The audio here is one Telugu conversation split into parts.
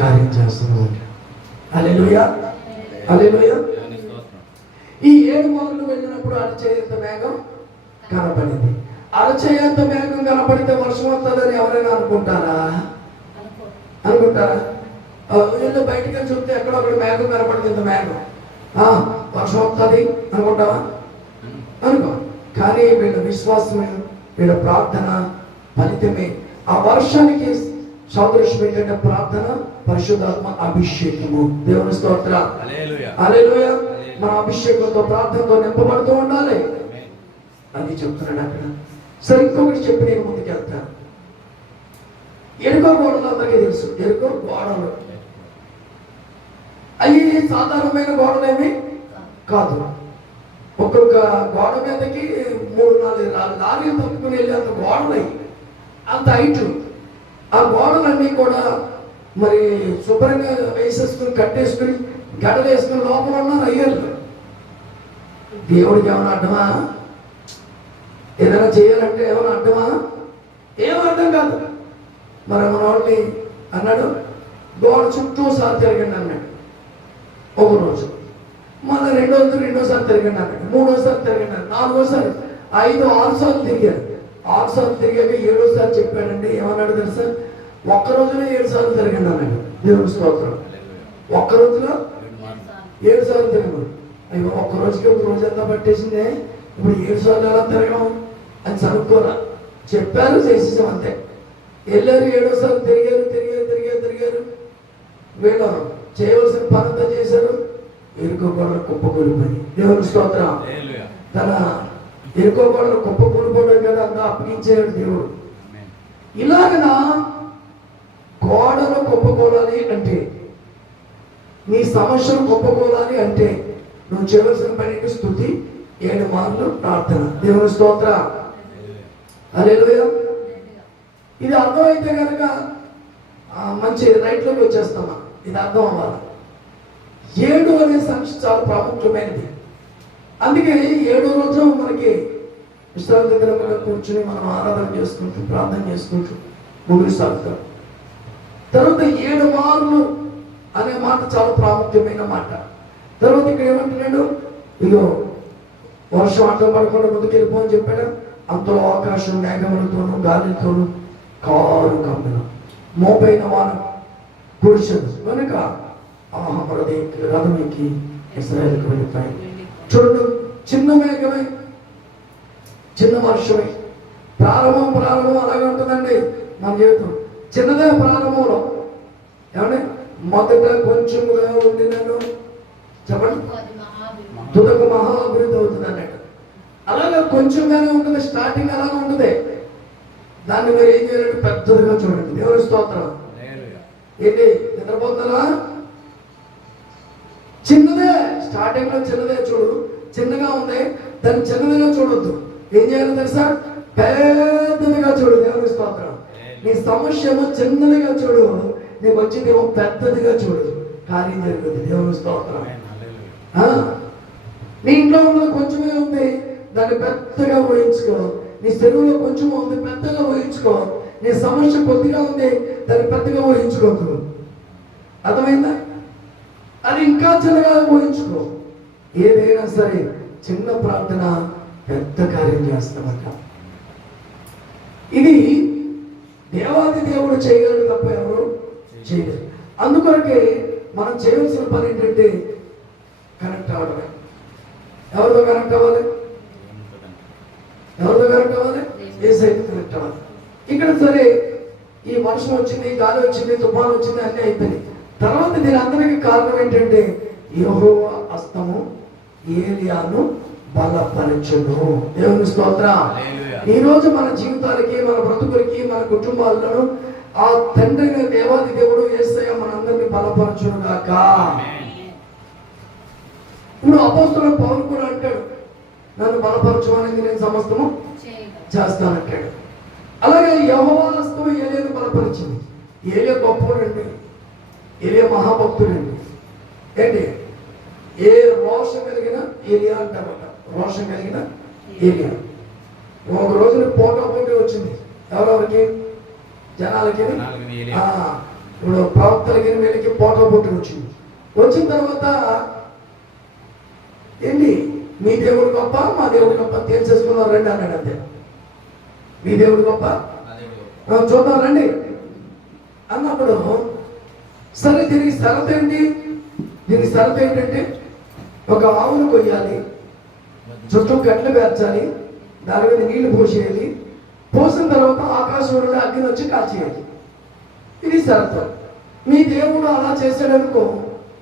కార్యం చేస్తున్నాడు అలెలుయా అలెలుయా ఈ ఏడు మొదలు వెళ్ళినప్పుడు అరచేయంత మేఘం కనపడింది. అరచేయంత మేఘం కనపడితే వర్షం వస్తుందని ఎవరైనా అనుకుంటారా? అనుకుంటారా? ఆ, బయటకు వెళ్ళి చూస్తే ఎక్కడో ఒకటి మేఘం కనపడుతుంది ఇంత మేఘం. ఆ, వర్షం వస్తుంది అనుకుంటావా? అనుకో. కానీ వీళ్ళ విశ్వాసమే వీళ్ళ ప్రార్థన ఫలితమే. ఆ వర్షానికి ఏంటంటే ప్రార్థన పరిశుద్ధాత్మ అభిషేకము. దేవుని స్తోత్ర. అలెలుయ మన అభిషేకంతో ప్రార్థనతో నింపబడుతూ ఉండాలి. అది చెప్తున్నాడు అక్కడ. సరే ఇంకొకటి చెప్పి నేను ముందుకెళ్తాను ఎరుకో గోడలు అందరికీ తెలుసు. ఎరుకో గోడలు. అవి సాధారణమైన గోడలేమి కాదు. ఒక్కొక్క గోడ మీదకి మూడు నాలుగు లారీలు తప్పుకుని వెళ్ళి అంత గోడలు అంత హైట్ ఆ గోడలన్నీ కూడా మరి శుభ్రంగా వేసేసుకుని కట్టేసుకుని గడలు వేసుకుని లోపల ఉన్నారు అయ్యారు దేవుడికి ఏమైనా అడ్డమా? ఏదైనా చేయాలంటే ఏమైనా అడ్డమా? ఏమో అర్థం కాదు. మరి మనవాడిని అన్నాడు గోడ చుట్టూ సార్ తిరగండి అన్నాడు. ఒక రోజు. మళ్ళీ రెండో రోజు రెండోసారి తిరగండి అన్నాడు. మూడోసారి తిరగండి నాలుగోసారి ఐదు ఆరు సార్లు తిరిగారు ఆరు సార్లు తిరిగాక ఏడోసారి చెప్పాడండి ఏమన్నాడు తెలుసా? ఒక్క రోజులో ఏడు సార్లు తిరగండి అన్నాడు. దేవుడి స్తోత్రం. ఒక్క రోజులో ఏడు సార్లు తిరగను అయ్యో ఒక్క రోజుకి ఒక రోజు ఎంత పట్టేసిందే? ఇప్పుడు ఏడు సార్లు ఎలా తిరగం? అని చదువుకోరా. చెప్పారు చేసేసాం అంతే. వెళ్ళారు ఏడో సార్లు తిరిగారు తిరిగారు తిరిగారు తిరిగారు. వీళ్ళు చేయవలసిన పని అంతా చేశారు. ఎరుకోకుండా కుప్ప కూలిపోయి దేవుని స్తోత్రం. హల్లెలూయా. ఎరుకో వాళ్ళు గొప్ప కూలిపోవడం కదా అంతా అప్పగించాడు దేవుడు. ఇలాగన గోడలు కుప్పకూలాలి అంటే నీ సమస్యలు కుప్పకూలాలి అంటే నువ్వు చేయవలసిన పని స్థుతి ఏడు మార్లు ప్రార్థన. దేవుని స్తోత్ర. అరే అదే ఇది అర్థమైతే కనుక మంచి రైట్లోకి వచ్చేస్తామా? ఇది అర్థం అవ్వాలి? ఏడు అనే సంఖ్య చాలా ప్రాముఖ్యమైనది. అందుకే ఏడో రోజు మనకి విశ్రాంతి దినముగా కూర్చుని మనం ఆరాధన చేసుకుంటూ ప్రార్థన చేసుకుంటూ ముందుకు సాగుతాం. తర్వాత ఏడు మార్లు అనే మాట చాలా ప్రాముఖ్యమైన మాట. తర్వాత ఇక్కడ ఏమంటున్నాడు? ఇగో వర్షం అడ్డం పడకుండా ముందుకు వెళ్ళిపోని చెప్పాడు. అంతలో ఆకాశం మేఘములతోనూ గాలితోనూ కారు కమ్మిన మోపైన వాన కురిసెను కనుక ఆహమరది రథమికి ఇస్రాయల్కి వెళ్ళిపోయింది. చూడండి. చిన్న మేఘమే చిన్న వర్షమే. ప్రారంభం ప్రారంభం అలాగే ఉంటుందండి. మన జీవితం. చిన్నదే ప్రారంభంలో. ఏమండి? మొదట కొంచెముగా ఉండినను చెప్పండి. తుదకు మహా అభివృద్ధి అవుతుంది అన్నట్టు. అలాగే కొంచెంగానే ఉంటుంది స్టార్టింగ్ అలాగే ఉంటుంది. దాన్ని మీరు ఏం చేయాలంటే పెద్దదిగా చూడండి. దేవుని స్తోత్రం. ఏంటి? నిద్రపోతున్నారా? చిన్నదే. స్టార్టింగ్లో చిన్నదే చూడు. చిన్నగా ఉంది. దాన్ని చిన్నదిగా చూడొద్దు. ఏం చేయాలి తెలుసా? పెద్దదిగా చూడు దేవుని స్తోత్రం. నీ సమస్యను చిన్నదిగా చూడు. నీకు వచ్చిందేమో పెద్దదిగా చూడు. కార్యం జరుగుతుంది దేవుని స్తోత్రం? నీ ఇంట్లో ఉన్నది కొంచెమే ఉంది. దాన్ని పెద్దగా ఊహించుకో. నీ చెరువులో కొంచెం ఉంది పెద్దగా ఊహించుకో. నీ సమస్య కొద్దిగా ఉంది దాన్ని పెద్దగా ఊహించుకోవద్దు అర్థమైందా? అది ఇంకా చిన్నగా ఊహించుకో. ఏదైనా సరే చిన్న ప్రార్థన పెద్ద కార్యం చేస్తామట. ఇది దేవాది దేవుడు చేయగలడు తప్ప ఎవరు చేయలేరు. అందుకొరకే మనం చేయవలసిన పని ఏంటంటే కనెక్ట్ అవ్వడమే. ఎవరితో కనెక్ట్ అవ్వాలి? ఎవరితో కనెక్ట్ అవ్వాలి? ఏ సైడ్ కనెక్ట్ అవ్వాలి. ఇక్కడ సరే ఈ వర్షం వచ్చింది గాలి వచ్చింది తుఫాను వచ్చింది అన్నీ అయిపోయింది తర్వాత దీని అందరికీ కారణం ఏంటంటే యెహోవా హస్తము ఏలియాను బలపరచును. దేవుని స్తోత్ర. హల్లెలూయా. ఈ రోజు మన జీవితాలకి మన బ్రతుకులకి మన కుటుంబాలను ఆ తండ్రి దేవాది దేవుడు ఏసయ్య మనందరినీ బలపరచును గాక. ఆమేన్. ఇప్పుడు అపోస్తుల పౌరులు కూడా అంటాడు నన్ను బలపరచడానికి నేను సమస్తము చేస్తానంటాడు. అలాగే యహోవాస్తు ఏలియను బలపరిచింది. ఏలియ గొప్పడండి ఏలియ మహాభక్తుడండి ఏంటి? ఏ రోషం కలిగిన ఏలియా అంటారట రోషం కలిగిన ఏలియా. ఒక రోజున పోటా పోటీ వచ్చింది. ఎవరెవరికి? జనాలకి? ఇప్పుడు ప్రవక్తలకి వీళ్ళకి పోటా పొట్టు వచ్చింది. వచ్చిన తర్వాత ఏంటి? మీ దేవుడు గొప్ప మా దేవుడు గొప్ప తేల్చేసుకున్నారు రండి అన్నాడు అంతే. మీ దేవుడు గొప్ప? చూద్దాం రండి. అన్నప్పుడు సరే దీనికి షరత్ ఏంటి దీనికి షరత్ ఏంటంటే ఒక ఆవును కొయ్యాలి చుట్టూ గట్లు పేర్చాలి దాని మీద నీళ్ళు పోసేయాలి పోసిన తర్వాత ఆకాశంలో అగ్ని వచ్చి కాల్చేయాలి. ఇది షరతు మీ దేవుడు అలా చేశాడనుకో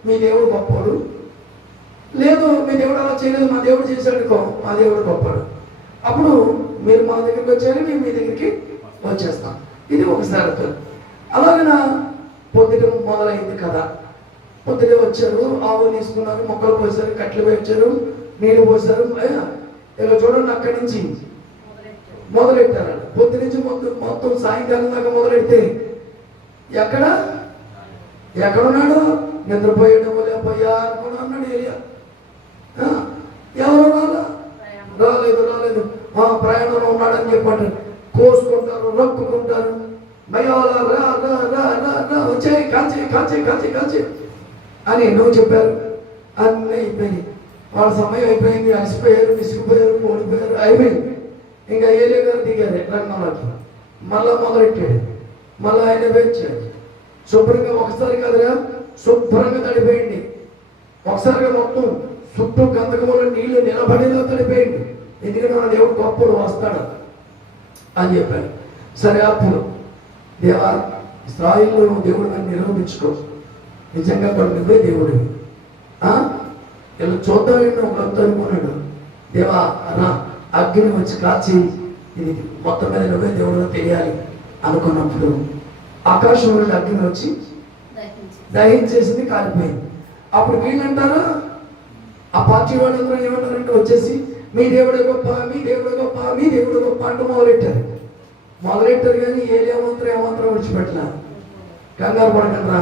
మీ దేవుడు గొప్పడు లేదు మీ దేవుడు అలా చేయలేదు మా దేవుడు చేశాడనుకో మా దేవుడు గొప్పడు అప్పుడు మీరు మా దగ్గరికి వచ్చారు మేము మీ దగ్గరికి వచ్చేస్తాం. ఇది ఒక షరతు అలాగన పొద్దుట మొదలైంది కదా. పొద్దుటే వచ్చారు ఆవులు తీసుకున్నారు మొక్కలు పోసారు కట్లు వేయించారు నీళ్ళు పోసారు. ఇక చూడండి అక్కడి నుంచి మొదలెట్టారు. పొద్దు నుంచి మొత్తం మొత్తం సాయంకాలం దాకా మొదలెడితే ఎక్కడ? ఎక్కడున్నాడు? నిద్రపోయాడు లేకపోయా అనుకున్నా అన్నాడు ఏరియా ఎవరు రాలా? రాలేదు రాలేదు. ప్రయాణంలో ఉన్నాడని చెప్పండి. కోసుకుంటారు రొక్కుకుంటారు. భయాల రా రా రా రా రా వచ్చాయి కాల్చి కాల్చి కాల్చి కాల్చి అని ఎన్నో చెప్పారు. అన్నీ అయిపోయినాయి. వాళ్ళ సమయం అయిపోయింది అలసిపోయారు విసిగిపోయారు ఓడిపోయారు అయిపోయింది. ఇంకా ఏలే గారు దిగారు? రంగంలోకి. మళ్ళా మొదలెట్టాడు. మళ్ళా ఆయన పెంచాడు శుభ్రంగా ఒకసారి కదరా శుభ్రంగా తడిపోయింది ఒకసారిగా మొత్తం చుట్టూ గంధకముల నీళ్ళు నిలబడేలా తడిపోయింది ఎందుకంటే మన దేవుడు గొప్పడు వస్తాడు అని చెప్పాడు. సరే అప్పుడు దేవా ఇస్రాయిల్లో నువ్వు దేవుడు నన్ను నిరూపించుకో. నిజంగా కూడా నువ్వే దేవుడివి ఆ? ఇలా చూద్దామని ఒక అనుకున్నాడు. దేవా అన్న అగ్ని వచ్చి కాచి ఇది మొత్తం మీద నువ్వే దేవుడు తెలియాలి అనుకున్నప్పుడు ఆకాశం నుండి అగ్ని వచ్చి దహించేసింది కాలిపోయింది. అప్పుడు వీళ్ళంటారా? ఆ పార్టీ వాళ్ళందరూ ఏమంటారంటే వచ్చేసి మీ దేవుడే గొప్ప మీ దేవుడే గొప్ప మీ దేవుడు గొప్ప అంటూ మొదలెట్టారు. మొదలెట్టారు కానీ ఏ మంత్రం ఏమంత్రం విడిచిపెట్టిన? కంగారు పడకండి రా.